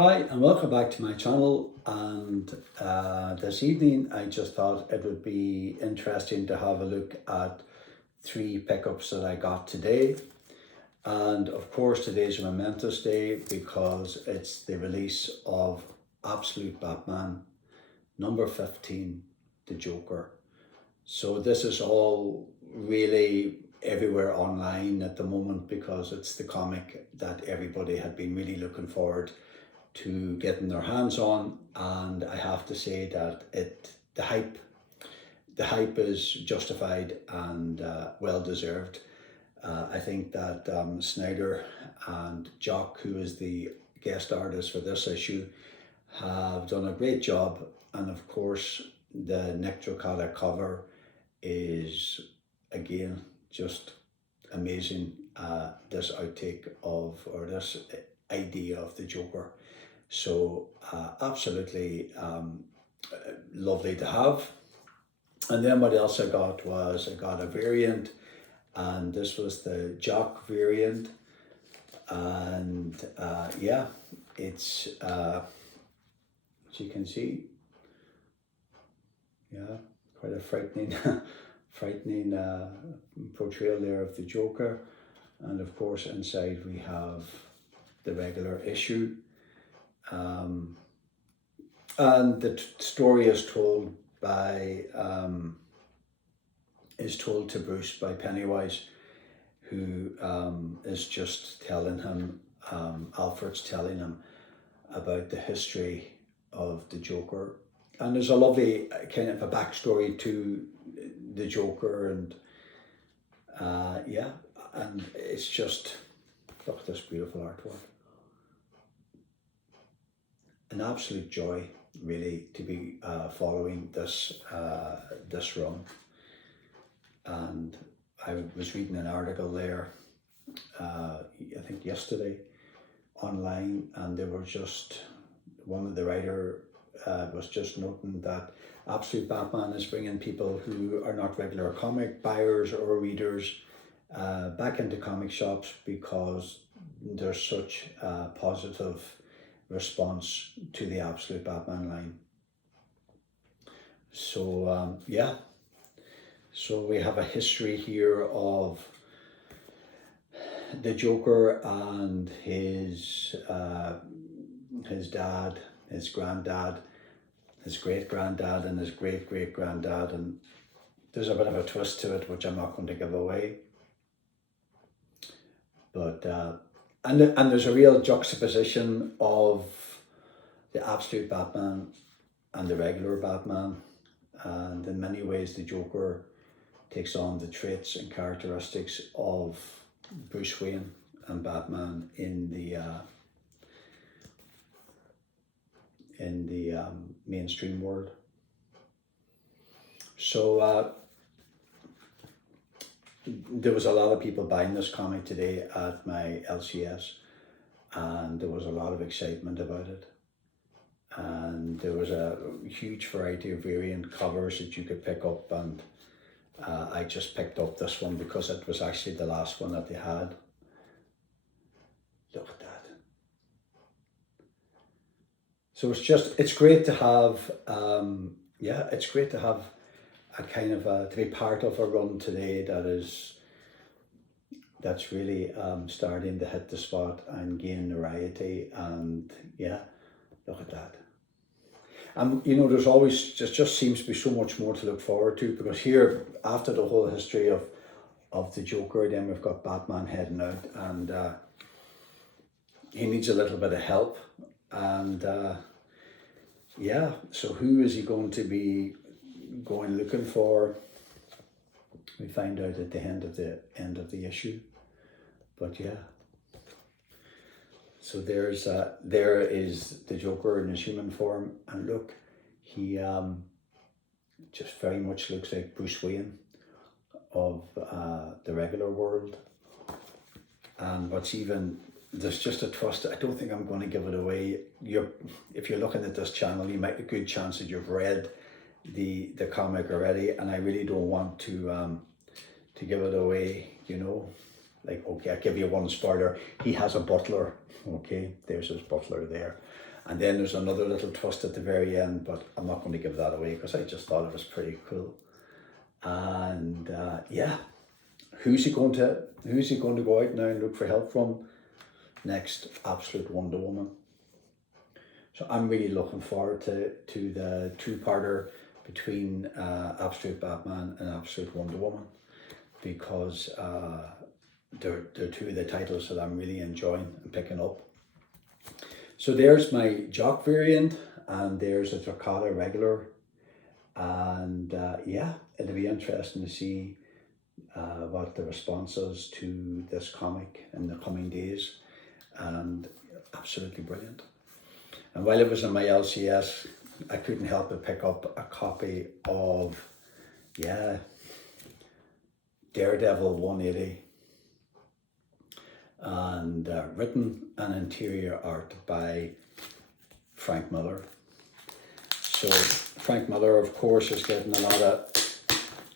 Hi and welcome back to my channel, and this evening I just thought it would be interesting to have a look at three pickups that I got today. And of course today's a momentous day because it's the release of Absolute Batman number 15, The Joker. So this is all really everywhere online at the moment because it's the comic that everybody had been really looking forward to getting their hands on, and I have to say that the hype is justified and well deserved. I think that Snyder and Jock, who is the guest artist for this issue, have done a great job, and of course the Nick Dragotta cover is again just amazing. This outtake of, or this idea of the Joker. So absolutely lovely to have. And then what else I got was I got a variant, and this was the Jock variant. And yeah, it's as you can see, yeah, quite a frightening frightening portrayal there of the Joker. And of course inside we have the regular issue. And the story is told by to Bruce by Pennywise, who is just telling him, Alfred's telling him about the history of the Joker. And there's a lovely kind of a backstory to the Joker, and yeah, and it's just, look at this beautiful artwork. An absolute joy, really, to be following this run. And I was reading an article there, I think yesterday, online, and they were just, one of the writer was just noting that Absolute Batman is bringing people who are not regular comic buyers or readers back into comic shops because there's such a positive response to the Absolute Batman line. So yeah, so we have a history here of the Joker and his dad, his granddad, his great granddad, and his great great granddad, and there's a bit of a twist to it which I'm not going to give away. But and there's a real juxtaposition of the Absolute Batman and the regular Batman, and in many ways the Joker takes on the traits and characteristics of Bruce Wayne and Batman in the mainstream world. So there was a lot of people buying this comic today at my LCS, and there was a lot of excitement about it. And there was a huge variety of variant covers that you could pick up, and I just picked up this one because it was actually the last one that they had. Look at that. So it's great to have, yeah, it's great to have a kind of to be part of a run today that's really starting to hit the spot and gain notoriety. And yeah, look at that. And you know, just seems to be so much more to look forward to, because here, after the whole history of the Joker, then we've got Batman heading out, and he needs a little bit of help. And yeah, so who is he going to be going looking for? We find out at the end of the issue. But yeah, so there is the Joker in his human form, and look, he just very much looks like Bruce Wayne of the regular world. And what's even, there's just a twist. I don't think I'm going to give it away. If you're looking at this channel, you might have a good chance that you've read the comic already, and I really don't want to give it away, you know. Like, okay, I'll give you one spoiler. He has a butler. Okay, there's his butler there. And then there's another little twist at the very end, but I'm not going to give that away because I just thought it was pretty cool. And yeah, who's he going to go out now and look for help from? Next, absolute Wonder Woman. So I'm really looking forward to the two-parter between Absolute Batman and Absolute Wonder Woman, because they're two of the titles that I'm really enjoying and picking up. So there's my Jock variant, and there's a Dragotta regular, and yeah, it'll be interesting to see what the response is to this comic in the coming days, and absolutely brilliant. And while it was in my LCS, I couldn't help but pick up a copy of, yeah, Daredevil 180, and written and interior art by Frank Miller. So Frank Miller, of course, is getting a lot of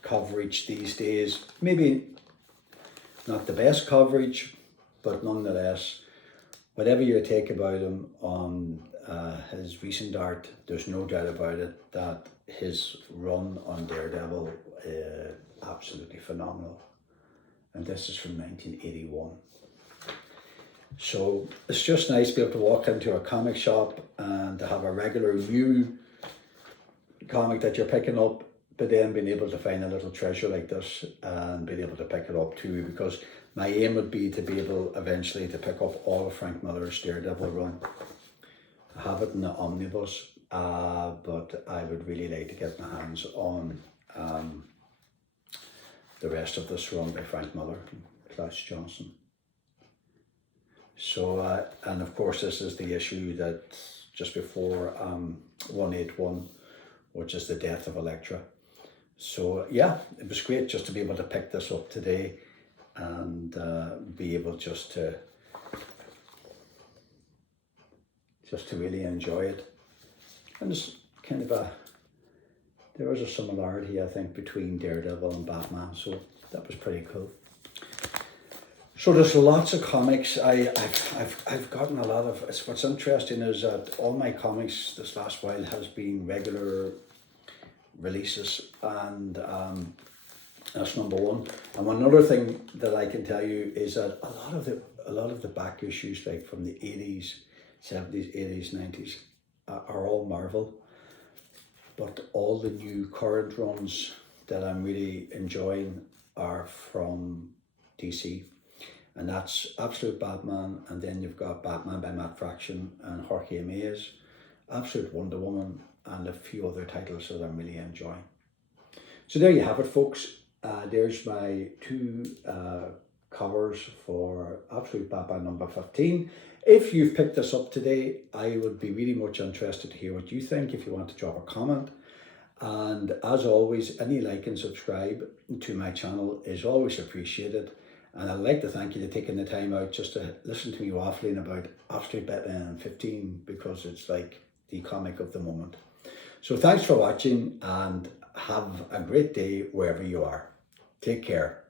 coverage these days. Maybe not the best coverage, but nonetheless, whatever you take about him on his recent art, there's no doubt about it that his run on Daredevil is absolutely phenomenal. And this is from 1981. So it's just nice to be able to walk into a comic shop and to have a regular new comic that you're picking up, but then being able to find a little treasure like this and being able to pick it up too, because my aim would be to be able eventually to pick up all of Frank Miller's Daredevil run. I have it in the omnibus, but I would really like to get my hands on the rest of this run by Frank Miller and Klaus Johnson. So, and of course this is the issue that just before 181, which is the death of Elektra. So yeah, it was great just to be able to pick this up today and be able just to really enjoy it. And it's kind of there was a similarity, I think, between Daredevil and Batman, so that was pretty cool. So there's lots of comics. I've gotten a lot of. What's interesting is that all my comics this last while has been regular releases, and that's number one. And one other thing that I can tell you is that a lot of the back issues, like from the 80s, 70s, 80s, 90s, are all Marvel. But all the new current runs that I'm really enjoying are from DC. And that's Absolute Batman, and then you've got Batman by Matt Fraction and Jorge Amaze, Absolute Wonder Woman, and a few other titles that I'm really enjoying. So there you have it, folks. There's my two covers for Absolute Batman number 15. If you've picked this up today, I would be really much interested to hear what you think, if you want to drop a comment. And as always, any like and subscribe to my channel is always appreciated. And I'd like to thank you for taking the time out just to listen to me waffling about Absolute Batman 15, because it's like the comic of the moment. So thanks for watching, and have a great day wherever you are. Take care.